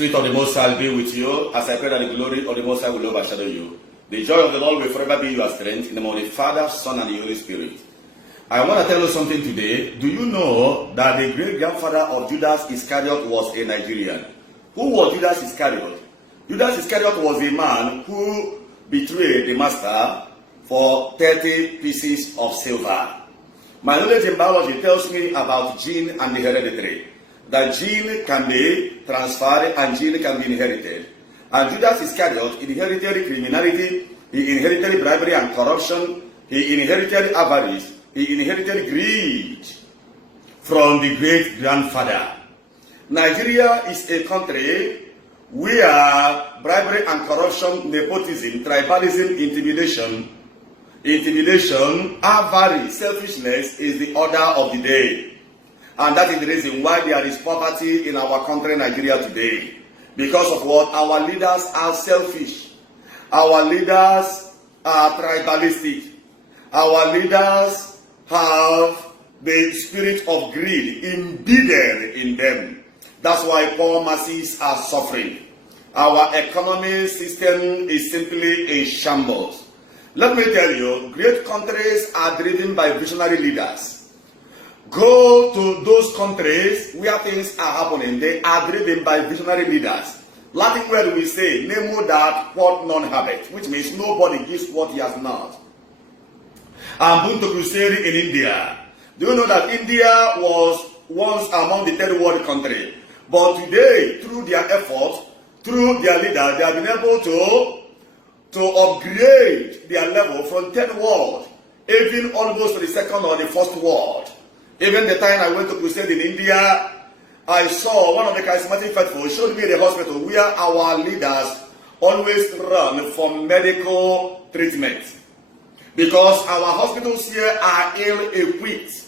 Spirit of the Most High be with you, as I pray that the glory of the Most High will overshadow you. The joy of the Lord will forever be your strength, in the name of the Father, Son, and the Holy Spirit. I want to tell you something today. Do you know that the great-grandfather of Judas Iscariot was a Nigerian? Who was Judas Iscariot? Judas Iscariot was a man who betrayed the master for 30 pieces of silver. My knowledge in biology tells me about gene and the hereditary. That gene can be transferred and gene can be inherited. And Judas Iscariot inherited criminality, he inherited bribery and corruption, he inherited avarice, he inherited greed from the great-grandfather. Nigeria is a country where bribery and corruption, nepotism, tribalism, intimidation, avarice, selfishness is the order of the day. And that is the reason why there is poverty in our country, Nigeria, today. Because of what? Our leaders are selfish. Our leaders are tribalistic. Our leaders have the spirit of greed embedded in them. That's why poor masses are suffering. Our economy system is simply in shambles. Let me tell you, great countries are driven by visionary leaders. Go to those countries where things are happening. They are driven by visionary leaders. Latin word we say, nemo that what none have it, which means nobody gives what he has not. I'm Bunto Crusade in India. Do you know that India was once among the third world country? But today, through their efforts, through their leader, they have been able to upgrade their level from third world, even almost to the second or the first world. Even the time I went to crusade in India, I saw one of the charismatic faithful showed me the hospital where our leaders always run for medical treatment. Because our hospitals here are ill-equipped.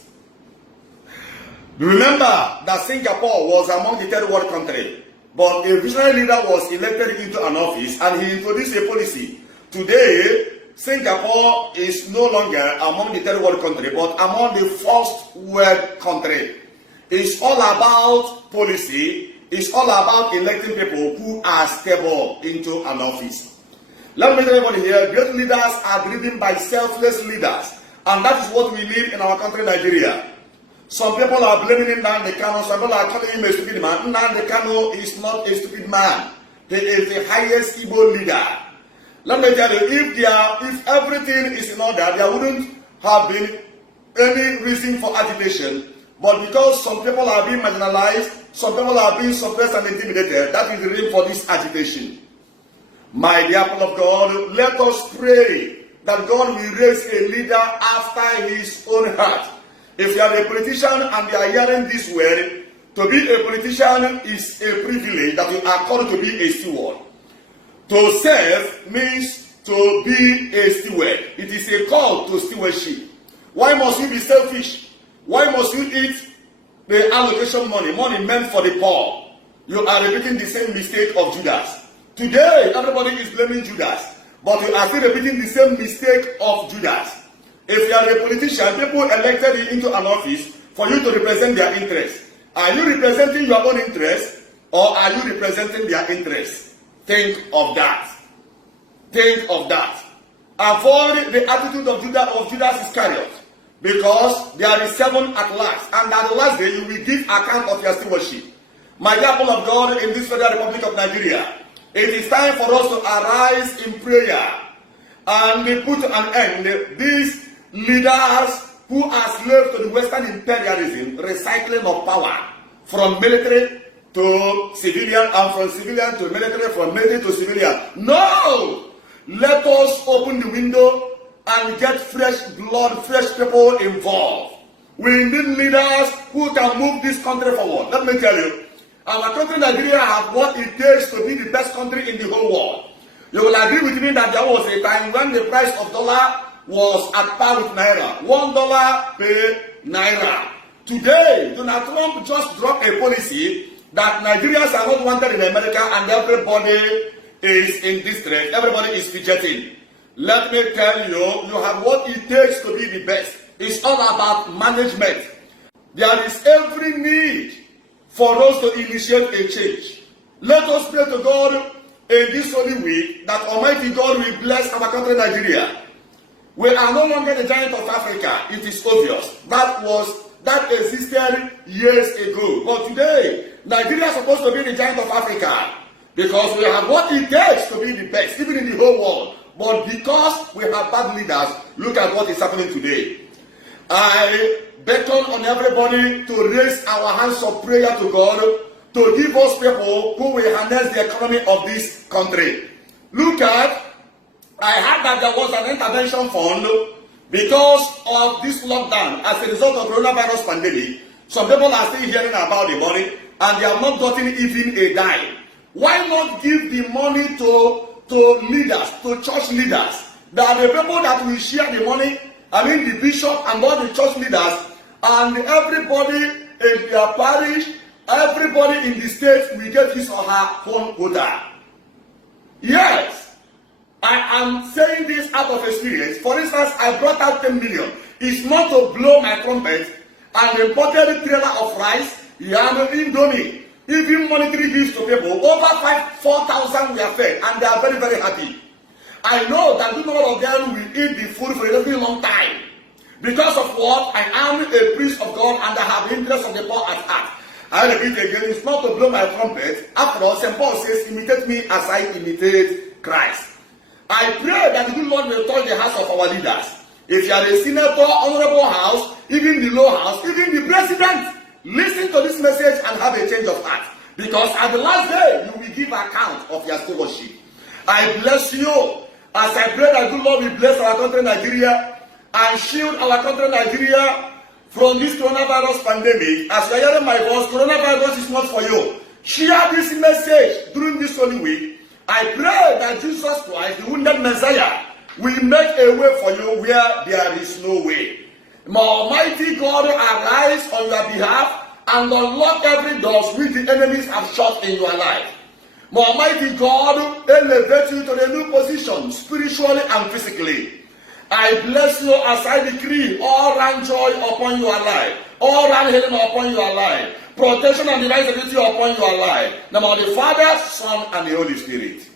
Remember that Singapore was among the third world country, but a visionary leader was elected into an office and he introduced a policy. Today, Singapore is no longer among the third world country, but among the first world country. It's all about policy. It's all about electing people who are stable into an office. Let me tell everybody here, great leaders are driven by selfless leaders. And that is what we need in our country, Nigeria. Some people are blaming Nnamdi Kanu. Some people are calling him a stupid man. Nnamdi Kanu is not a stupid man. He is the highest Igbo leader. Let me tell you, if everything is in order, there wouldn't have been any reason for agitation. But because some people are being marginalized, some people are being suppressed and intimidated, that is the reason for this agitation. My dear people of God, let us pray that God will raise a leader after his own heart. If you are a politician and you are hearing this word, to be a politician is a privilege that you are called to be a steward. To serve means to be a steward. It is a call to stewardship. Why must you be selfish? Why must you eat the allocation money meant for the poor? You are repeating the same mistake of Judas. Today, everybody is blaming Judas, but you are still repeating the same mistake of Judas. If you are a politician, people elected you into an office for you to represent their interests. Are you representing your own interests or are you representing their interests? Think of that. Think of that. Avoid the attitude of Judas Iscariot, because there is 7 at last, and at the last day you will give account of your stewardship. My dear people of God, in this Federal Republic of Nigeria, it is time for us to arise in prayer and put an end these leaders who are slaves to the Western imperialism, recycling of power from military to civilian, and from civilian to military, from military to civilian. No! Let us open the window and get fresh blood, fresh people involved. We need leaders who can move this country forward. Let me tell you, our country, Nigeria, has what it takes to be the best country in the whole world. You will agree with me that there was a time when the price of dollar was at par with Naira. $1 per Naira. Today, Donald Trump just dropped a policy that Nigerians are not wanted in America and everybody is in distress, everybody is fidgeting. Let me tell you, you have what it takes to be the best. It's all about management. There is every need for us to initiate a change. Let us pray to God in this holy week that Almighty God will bless our country, Nigeria. We are no longer the giant of Africa. It is obvious. That existed years ago. But today, Nigeria is supposed to be the giant of Africa because we have what it takes to be the best, even in the whole world. But because we have bad leaders, look at what is happening today. I beckon on everybody to raise our hands of prayer to God to give us people who will harness the economy of this country. Look at, I heard that there was an intervention fund because of this lockdown as a result of coronavirus pandemic. Some people are still hearing about the money and they have not gotten even a dime. Why not give the money to leaders, to church leaders? There are the people that will share the money, the bishop and all the church leaders, and everybody in their parish, everybody in the state will get his or her own quota. Yes, I am saying this out of experience. For instance, I brought out 10 million. It's not to blow my trumpet. And imported a trailer of rice, yam, indomie, even monetary gifts to people. Over 4,000 were fed, and they are very, very happy. I know that not all of them will eat the food for a very long time. Because of what? I am a priest of God and I have the interest of the poor at heart. I repeat again, it's not to blow my trumpet. After all, St. Paul says, imitate me as I imitate Christ. I pray that the good Lord will touch the hearts of our leaders. If you are a senator, honorable house, even the low house, even the president, listen to this message and have a change of heart. Because at the last day, you will give account of your stewardship. I bless you as I pray that good Lord will bless our country Nigeria and shield our country Nigeria from this coronavirus pandemic. As you are hearing my voice, coronavirus is not for you. Share this message during this holy week. I pray that Jesus Christ, the wounded Messiah, will make a way for you where there is no way. May Almighty God arise on your behalf and unlock every door which the enemies have shut in your life. May Almighty God elevate you to a new position, spiritually and physically. I bless you as I decree all round joy upon your life, all round healing upon your life, protection and divine security upon your life. In the name of the Father, Son, and the Holy Spirit.